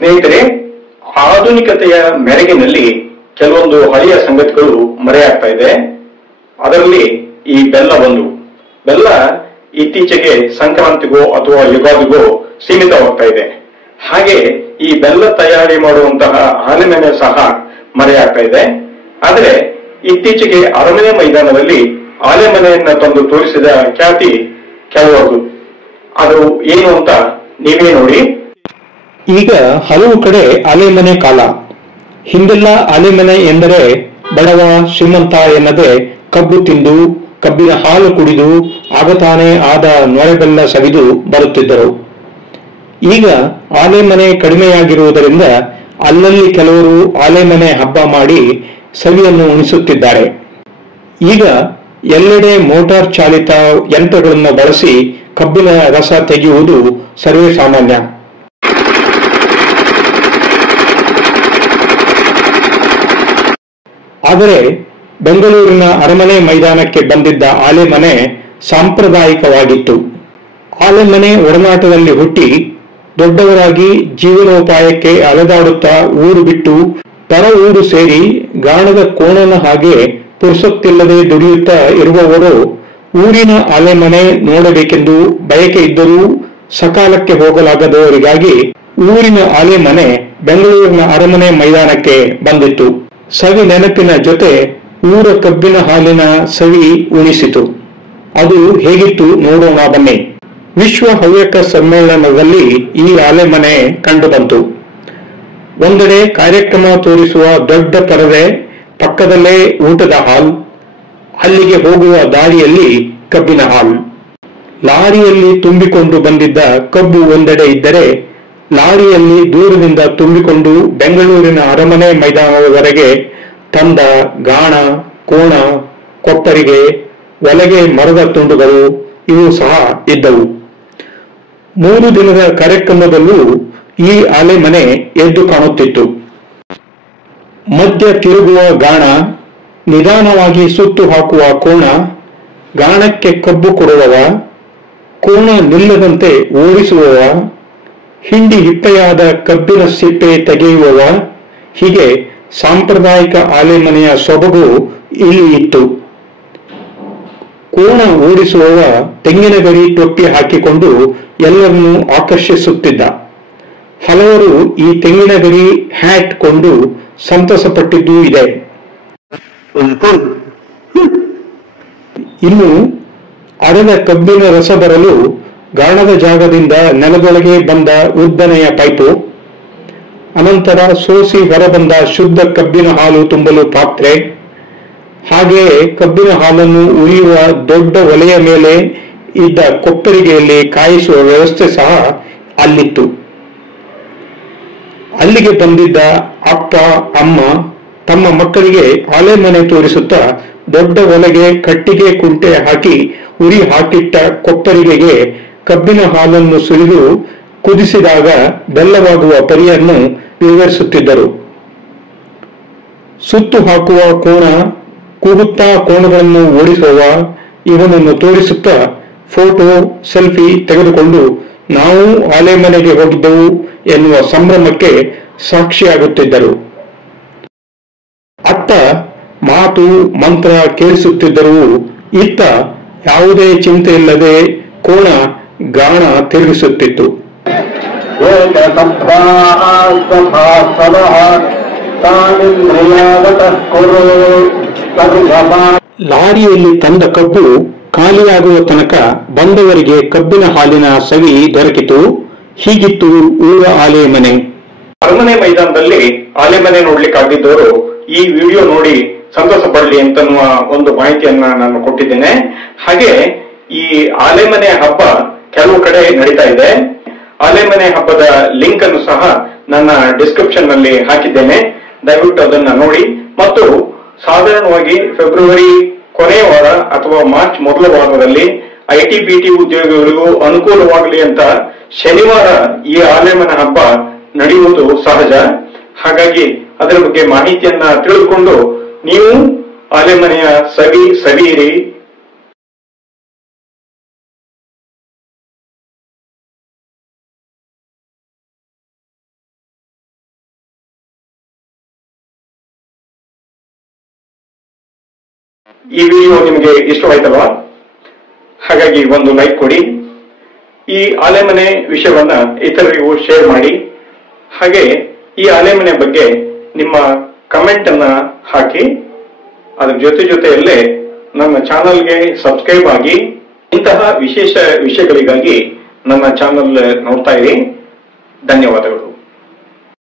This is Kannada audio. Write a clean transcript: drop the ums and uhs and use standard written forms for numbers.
ಸ್ನೇಹಿತರೆ, ಆಧುನಿಕತೆಯ ಮೆರಗಿನಲ್ಲಿ ಕೆಲವೊಂದು ಹಳೆಯ ಸಂಗತಿಗಳು ಮರೆಯಾಗ್ತಾ ಇದೆ. ಅದರಲ್ಲಿ ಈ ಬೆಲ್ಲ ಒಂದು. ಬೆಲ್ಲ ಇತ್ತೀಚೆಗೆ ಸಂಕ್ರಾಂತಿಗೋ ಅಥವಾ ಯುಗಾದಿಗೋ ಸೀಮಿತವಾಗ್ತಾ ಇದೆ. ಹಾಗೆ ಈ ಬೆಲ್ಲ ತಯಾರಿ ಮಾಡುವಂತಹ ಆಲೆಮನೆ ಸಹ ಮರೆಯಾಗ್ತಾ ಇದೆ. ಆದರೆ ಇತ್ತೀಚೆಗೆ ಅರಮನೆ ಮೈದಾನದಲ್ಲಿ ಆಲೆಮನೆಯನ್ನ ತಂದು ತೋರಿಸಿದ ಖ್ಯಾತಿ ಕೆಲವರದು. ಅದು ಏನು ಅಂತ ನೀವೇ ನೋಡಿ. ಈಗ ಹಲವು ಕಡೆ ಆಲೆಮನೆ ಕಾಲ. ಹಿಂದೆಲ್ಲ ಆಲೆಮನೆ ಎಂದರೆ ಬಡವ ಶ್ರೀಮಂತ ಎನ್ನದೆ ಕಬ್ಬು ತಿಂದು ಕಬ್ಬಿನ ಹಾಲು ಕುಡಿದು ಆಗತಾನೆ ಆದ ನೊರೆಬೆಲ್ಲ ಸವಿದು ಬರುತ್ತಿದ್ದರು. ಈಗ ಆಲೆಮನೆ ಕಡಿಮೆಯಾಗಿರುವುದರಿಂದ ಅಲ್ಲಲ್ಲಿ ಕೆಲವರು ಆಲೆಮನೆ ಹಬ್ಬ ಮಾಡಿ ಸವಿಯನ್ನು ಉಣಿಸುತ್ತಿದ್ದಾರೆ. ಈಗ ಎಲ್ಲೆಡೆ ಮೋಟಾರ್ ಚಾಲಿತ ಯಂತ್ರಗಳನ್ನು ಬಳಸಿ ಕಬ್ಬಿನ ರಸ ತೆಗೆಯುವುದು ಸರ್ವೇ ಸಾಮಾನ್ಯ. ಆದರೆ ಬೆಂಗಳೂರಿನ ಅರಮನೆ ಮೈದಾನಕ್ಕೆ ಬಂದಿದ್ದ ಆಲೆಮನೆ ಸಾಂಪ್ರದಾಯಿಕವಾಗಿತ್ತು. ಆಲೆಮನೆ ಒಡನಾಟದಲ್ಲಿ ಹುಟ್ಟಿ ದೊಡ್ಡವರಾಗಿ ಜೀವನೋಪಾಯಕ್ಕೆ ಅಲೆದಾಡುತ್ತಾ ಊರು ಬಿಟ್ಟು ಪರ ಊರು ಸೇರಿ ಗಾಣದ ಕೋಣನ ಹಾಗೆ ಪುರುಸೊತ್ತಿಲ್ಲದೆ ದುಡಿಯುತ್ತಾ ಇರುವವರು ಊರಿನ ಆಲೆಮನೆ ನೋಡಬೇಕೆಂದು ಬಯಕೆ ಇದ್ದರೂ ಸಕಾಲಕ್ಕೆ ಹೋಗಲಾಗದವರಿಗಾಗಿ ಊರಿನ ಆಲೆಮನೆ ಬೆಂಗಳೂರಿನ ಅರಮನೆ ಮೈದಾನಕ್ಕೆ ಬಂದಿತ್ತು. ಸವಿ ನೆನಪಿನ ಜೊತೆ ಊರ ಕಬ್ಬಿನ ಹಾಲಿನ ಸವಿ ಉಣಿಸಿತು. ಅದು ಹೇಗಿತ್ತು ನೋಡೋಣ ಬನ್ನಿ. ವಿಶ್ವ ಹವ್ಯಕ ಸಮ್ಮೇಳನದಲ್ಲಿ ಈ ಆಲೆಮನೆ ಕಂಡುಬಂತು. ಒಂದೆಡೆ ಕಾರ್ಯಕ್ರಮ ತೋರಿಸುವ ದೊಡ್ಡ ಪರದೆ, ಪಕ್ಕದಲ್ಲೇ ಊಟದ ಹಾಲ್, ಅಲ್ಲಿಗೆ ಹೋಗುವ ದಾರಿಯಲ್ಲಿ ಕಬ್ಬಿನ ಹಾಲ್. ಲಾರಿಯಲ್ಲಿ ತುಂಬಿಕೊಂಡು ಬಂದಿದ್ದ ಕಬ್ಬು ಒಂದೆಡೆ ಇದ್ದರೆ, ಲಾರಿಯಲ್ಲಿ ದೂರದಿಂದ ತುಂಬಿಕೊಂಡು ಬೆಂಗಳೂರಿನ ಅರಮನೆ ಮೈದಾನದವರೆಗೆ ತಂದ ಗಾಣ, ಕೋಣ, ಕೊಪ್ಪರಿಗೆ, ಒಲೆಗೆ ಮರದ ತುಂಡುಗಳು ಇವು ಸಹ ಇದ್ದವು. 3 ದಿನದ ಕಾರ್ಯಕ್ರಮದಲ್ಲೂ ಈ ಆಲೆಮನೆ ಎದ್ದು ಕಾಣುತ್ತಿತ್ತು. ಮಧ್ಯ ತಿರುಗುವ ಗಾಣ, ನಿಧಾನವಾಗಿ ಸುತ್ತು ಹಾಕುವ ಕೋಣ, ಗಾಣಕ್ಕೆ ಕಬ್ಬು ಕೊಡುವವ, ಕೋಣ ನಿಲ್ಲದಂತೆ ಓಡಿಸುವವ, ಹಿಂಡಿ ಹಿಪ್ಪೆಯಾದ ಕಬ್ಬಿನ ಸಿಪ್ಪೆ ತೆಗೆಯುವವ, ಹೀಗೆ ಸಾಂಪ್ರದಾಯಿಕ ಆಲೆಮನೆಯ ಸೊಬಗು ಇಲ್ಲಿ ಇತ್ತು. ಕೋಣ ಓಡಿಸುವವ ತೆಂಗಿನ ಗರಿ ಟೊಪ್ಪಿ ಹಾಕಿಕೊಂಡು ಎಲ್ಲರನ್ನೂ ಆಕರ್ಷಿಸುತ್ತಿದ್ದ. ಹಲವರು ಈ ತೆಂಗಿನ ಗರಿ ಹ್ಯಾಟ್ ಕೊಂಡು ಸಂತಸಪಟ್ಟಿದ್ದೂ ಇದೆ. ಇನ್ನು ಅರೆದ ಕಬ್ಬಿನ ರಸ ಬರಲು ಗಾಣದ ಜಾಗದಿಂದ ನೆಲದೊಳಗೆ ಬಂದ ಉದ್ದನೆಯ ಪೈಪು, ಅನಂತರ ಸೋಸಿ ಹೊರಬಂದ ಶುದ್ಧ ಕಬ್ಬಿನ ಹಾಲು ತುಂಬಲು ಪಾತ್ರೆ, ಹಾಗೆಯೇ ಕಬ್ಬಿನ ಹಾಲನ್ನು ಉರಿಯುವ ದೊಡ್ಡ ಒಲೆಯ ಮೇಲೆ ಇದ್ದ ಕೊಪ್ಪರಿಗೆಯಲ್ಲಿ ಕಾಯಿಸುವ ವ್ಯವಸ್ಥೆ ಸಹ ಅಲ್ಲಿತ್ತು. ಅಲ್ಲಿಗೆ ಬಂದಿದ್ದ ಅಪ್ಪ ಅಮ್ಮ ತಮ್ಮ ಮಕ್ಕಳಿಗೆ ಆಲೆಮನೆ ತೋರಿಸುತ್ತಾ ದೊಡ್ಡ ಒಲೆಗೆ ಕಟ್ಟಿಗೆ ಕುಂಟೆ ಹಾಕಿ ಉರಿ ಹಾಕಿಟ್ಟ ಕೊಪ್ಪರಿಗೆಗೆ ಕಬ್ಬಿನ ಹಾಲನ್ನು ಸುರಿದು ಕುದಿಸಿದಾಗ ಬೆಲ್ಲವಾಗುವ ಪರಿಯನ್ನು ವಿವರಿಸುತ್ತಿದ್ದರು. ಸುತ್ತು ಹಾಕುವ ಕೋಣ, ಕೂಗುತ್ತಾ ಕೋಣಗಳನ್ನು ಓಡಿಸುವ ಇವನನ್ನು ತೋರಿಸುತ್ತಾ ಫೋಟೋ ಸೆಲ್ಫಿ ತೆಗೆದುಕೊಂಡು ನಾವು ಆಲೆಮನೆಗೆ ಹೋಗಿದ್ದೆವು ಎನ್ನುವ ಸಂಭ್ರಮಕ್ಕೆ ಸಾಕ್ಷಿಯಾಗುತ್ತಿದ್ದರು. ಅತ್ತ ಮಾತು ಮಂತ್ರ ಕೇಳಿಸುತ್ತಿದ್ದರೂ ಇತ್ತ ಯಾವುದೇ ಚಿಂತೆ ಇಲ್ಲದೆ ಕೋಣ ಗಾಣ ತಿರುಗಿಸುತ್ತಿತ್ತು. ಲಾರಿಯಲ್ಲಿ ತಂದ ಕಬ್ಬು ಖಾಲಿಯಾಗುವ ತನಕ ಬಂದವರಿಗೆ ಕಬ್ಬಿನ ಹಾಲಿನ ಸವಿ ದೊರಕಿತು. ಹೀಗಿತ್ತು ಊರ ಆಲೆಮನೆ. ಅರಮನೆ ಮೈದಾನದಲ್ಲಿ ಆಲೆಮನೆ ನೋಡ್ಲಿಕ್ಕಾಗಿದ್ದವರು ಈ ವಿಡಿಯೋ ನೋಡಿ ಸಂತೋಷ ಪಡಲಿ ಅಂತನ್ನುವ ಒಂದು ಮಾಹಿತಿಯನ್ನ ನಾನು ಕೊಟ್ಟಿದ್ದೇನೆ. ಹಾಗೆ ಈ ಆಲೆಮನೆ ಹಬ್ಬ ಕೆಲವು ಕಡೆ ನಡೀತಾ ಇದೆ. ಆಲೆಮನೆ ಹಬ್ಬದ ಲಿಂಕ್ ಅನ್ನು ಸಹ ನನ್ನ ಡಿಸ್ಕ್ರಿಪ್ಷನ್ ನಲ್ಲಿ ಹಾಕಿದ್ದೇನೆ. ದಯವಿಟ್ಟು ಅದನ್ನ ನೋಡಿ. ಮತ್ತು ಸಾಧಾರಣವಾಗಿ ಫೆಬ್ರವರಿ ಕೊನೆಯ ವಾರ ಅಥವಾ ಮಾರ್ಚ್ ಮೊದಲ ವಾರದಲ್ಲಿ ಐಟಿ ಬಿಟಿ ಉದ್ಯೋಗಿಗಳಿಗೂ ಅನುಕೂಲವಾಗಲಿ ಅಂತ ಶನಿವಾರ ಈ ಆಲೆಮನೆ ಹಬ್ಬ ನಡೆಯುವುದು ಸಹಜ. ಹಾಗಾಗಿ ಅದರ ಬಗ್ಗೆ ಮಾಹಿತಿಯನ್ನ ತಿಳಿದುಕೊಂಡು ನೀವು ಆಲೆಮನೆಯ ಸವಿಯಿರಿ. ಈ ವಿಡಿಯೋ ನಿಮಗೆ ಇಷ್ಟವಾಯ್ತಲ್ವಾ? ಹಾಗಾಗಿ ಒಂದು ಲೈಕ್ ಕೊಡಿ. ಈ ಆಲೆಮನೆ ವಿಷಯವನ್ನ ಇತರರಿಗೂ ಶೇರ್ ಮಾಡಿ. ಹಾಗೆ ಈ ಆಲೆಮನೆ ಬಗ್ಗೆ ನಿಮ್ಮ ಕಮೆಂಟ್ ಅನ್ನ ಹಾಕಿ. ಅದ್ರ ಜೊತೆಯಲ್ಲೇ ನನ್ನ ಚಾನಲ್ಗೆ ಸಬ್ಸ್ಕ್ರೈಬ್ ಆಗಿ. ಇಂತಹ ವಿಶೇಷ ವಿಷಯಗಳಿಗಾಗಿ ನನ್ನ ಚಾನಲ್ ನೋಡ್ತಾ ಇರಿ. ಧನ್ಯವಾದಗಳು.